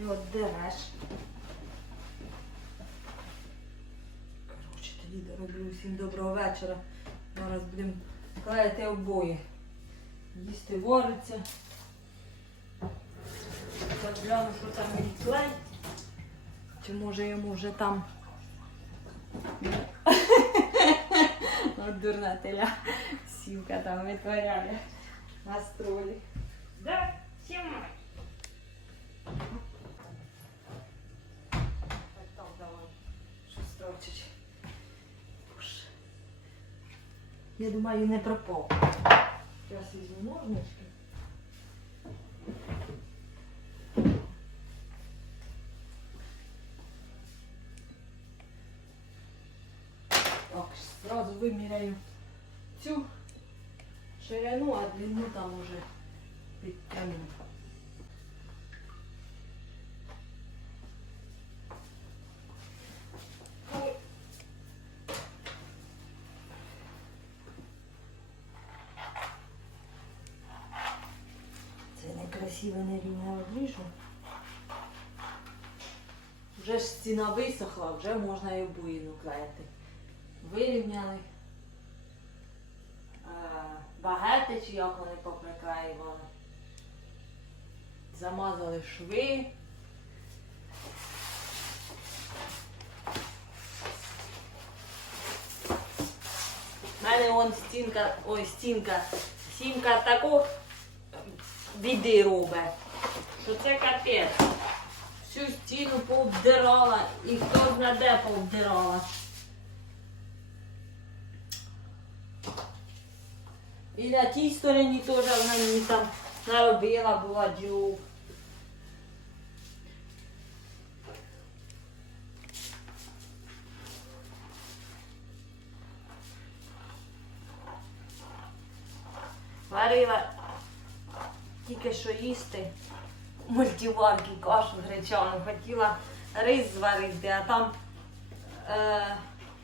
І от дереш. Коротше, тоді роблю всім доброго вечора. Зараз будемо клеїти обої. Їсти вариться. Так гляну, що там мій клей. Чи може йому вже там. От дурна теля. Сівка там витворяє настрої. Да, снимай. Так, так, давай. Щось строчить. Я думаю, не пропав. Зараз візьму ножнички. Так, зразу виміряю цю ширину, а длину там уже підтягну. Це некрасиво нерівне обріжу. Вже ж стіна висохла, вже можна і обоїну клеїти. Вирівняли. Багети, чи як вони поприклеювали. Замазали шви. У мене вон стінка, ой, стінка, сімка таку біди робить, що це капець. Всю стіну пообдирала і хто зна де пообдирала. І на тій стороні теж вона мені там наробила була дюб. Варила тільки що їсти мультиварки кашу гречану. Хотіла рис зварити, а там е,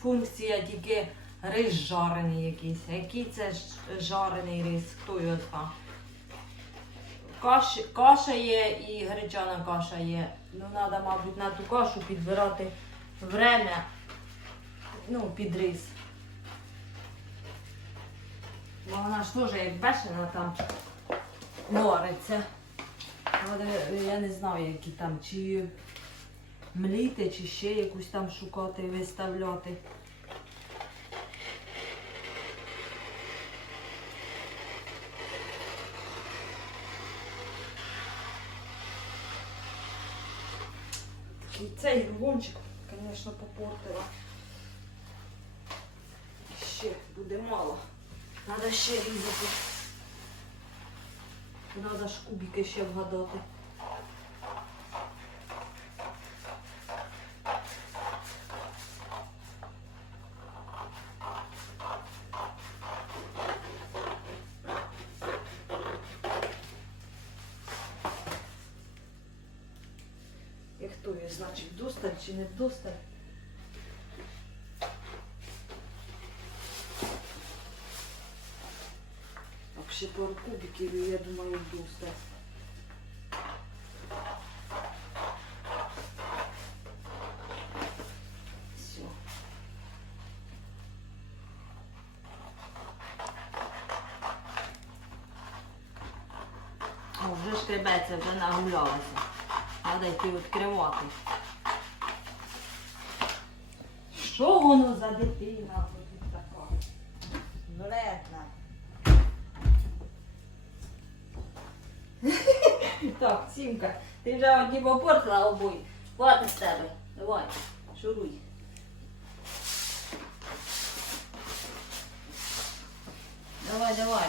функція тільки рис жарений якийсь. Який це жарений рис? Хто його знає? Каш, каша є і гречана каша є. Ну, треба, мабуть, на ту кашу підбирати время, ну, під рис. Бо вона ж теж як бешена там вариться. Але я не знаю, які там, чи мліти, чи ще якусь там шукати і виставляти. Цей рулончик, звісно, попортила. Ще буде мало. Треба ще різати. Треба ж кубики ще вгадати. І хто її значить, вдосталь чи не вдосталь? Так, ще пару кубиків, і я думаю. Все. О, вже шкребеться, вже нагулялася. Треба йти відкривати. Що воно за дитина така? Вредна. Так, Сімка, ти вже одні попортила обої. Хватить з тебе. Давай, шуруй. Давай, давай.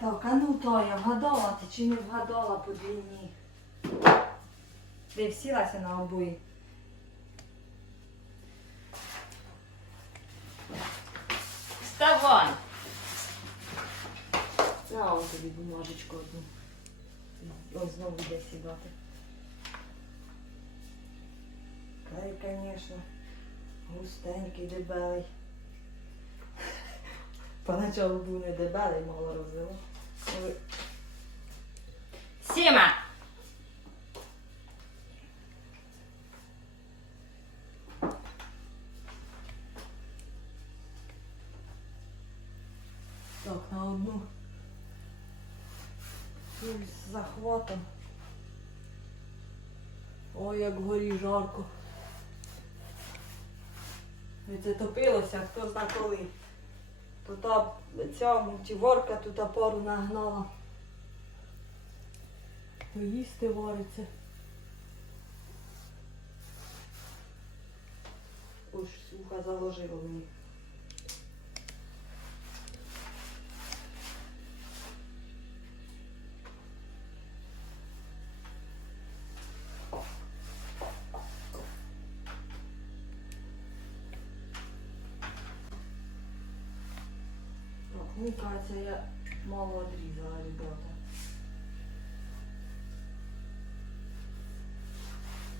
Так, а ну то я вгадала ти чи не вгадала по длині? Ти всілася на обої. Вставай! На он тобі бумажечку одну. Ось знову йде сідати. Клей, звісно, густенький, дебелий. Поначалу був не дебелий, мало розвила. Але Сема! Так, на одну. З захватом. Ой, як горі жарко. Це топилося, хто зна коли. То та ця мультиварка тут пару нагнала. То їсти вариться. Ось суха заложила мені. Так, мені кажеться, я мало відрізала, ребята.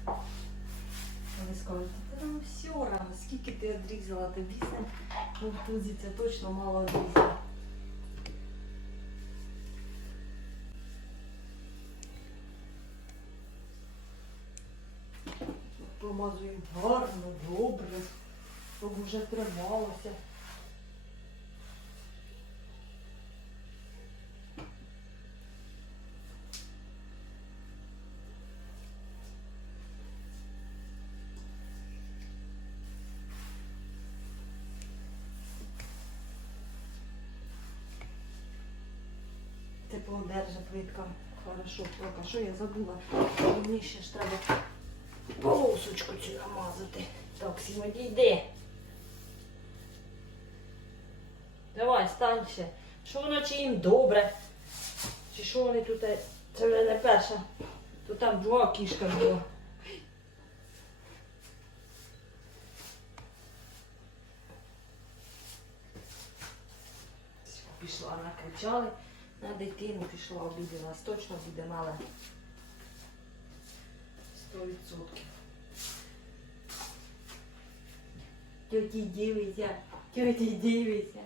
А Ви скажете, та нам все рано, скільки ти відрізала, ти дійсно ну, тузі це точно мало відрізала. Промазую гарно, добре, щоб вже трималося. Тепло держа плитка. Хорошо. А що я забула? Мені ще ж треба полосочку цю намазати. Так, Сіма, йди. Давай, стань ще. Що воно чи їм добре? Чи що вони тут? е, Це вже не перша. То там друга кішка. Все, Пішла, накричали на дитину, пішла, обідалась. Точно буде мала. Сто відсотків. Тьоті дивиться, тьоті дивиться.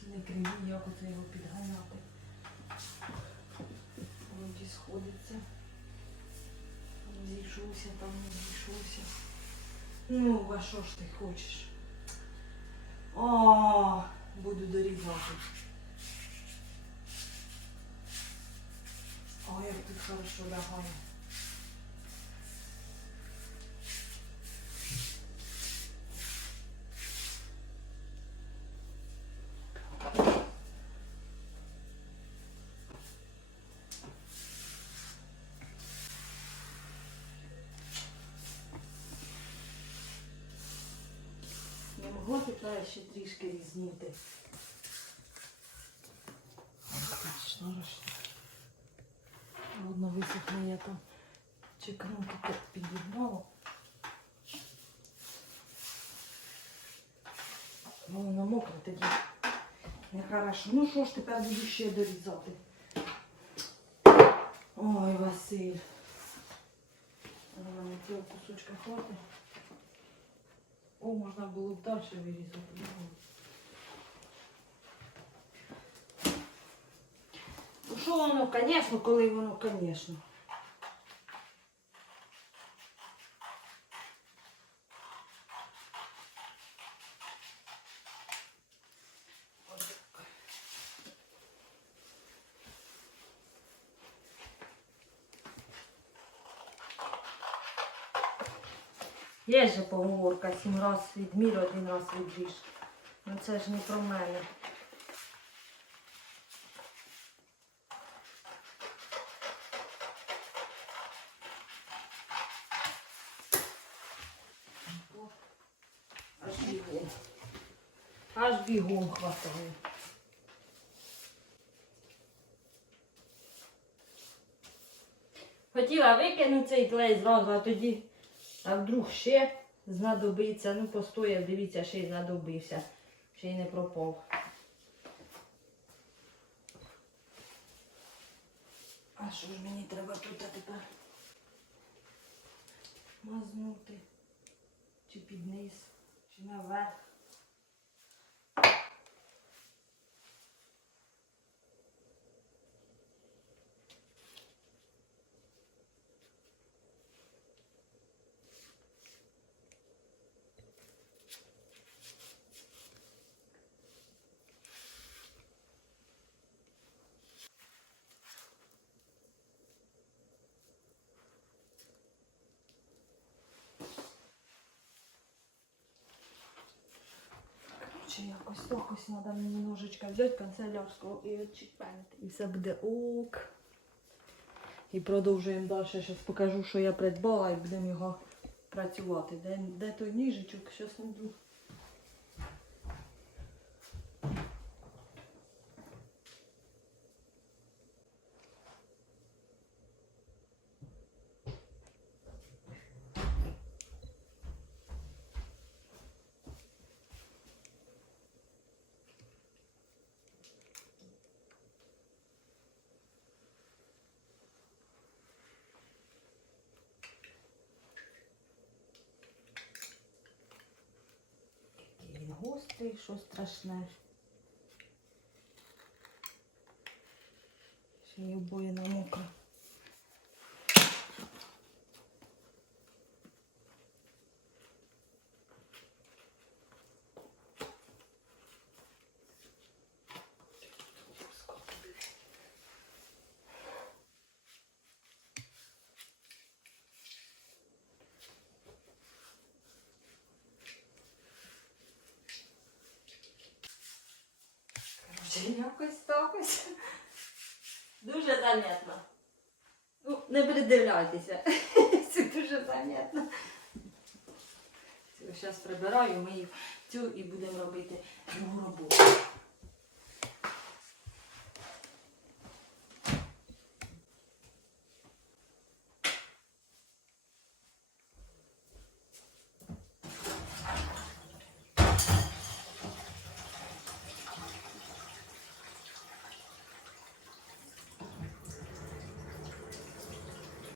Ці не криві, як оце його підганяти. Вроді сходиться. Зійшовся, там не зійшовся. Ну, а що ж ти хочеш? О, буду дорізати. Ой, як тут хорошо лягає. Не могла ще трішки різніти. Ладно, висохне я там чекнути так підігнала. Ну, воно мокре тоді. Нехорошо. Ну що ж тепер буду ще дорізати? Ой, Василь. Цього кусочка хватить. О, можна було б далі вирізати. Ну що воно, звісно, коли воно, звісно. Є же поговорка, сім раз відмір, один раз відріж. Ну це ж не про мене. Аж бігом. Аж бігом хватає. Хотіла викинути цей клей зразу, а тоді, а вдруг ще знадобиться. Ну, постояв, дивіться, ще й знадобився. ще й не пропав. А що ж мені треба тут тепер? Мазнути. Чи під низ, чи наверх. Чи якось так ось треба мені ножичка взяти канцелярського і відчіпенити. І все буде ок. І продовжуємо далі. Зараз покажу, що я придбала і будемо його працювати. Де, де той ніжичок? Зараз найду. Який гострий, що страшне. Ще й обоє мокра. Коротше, якось так ось. Дуже заметно. Ну, не придивляйтеся. Це дуже заметно. Зараз прибираю, мию цю і будемо робити другу роботу.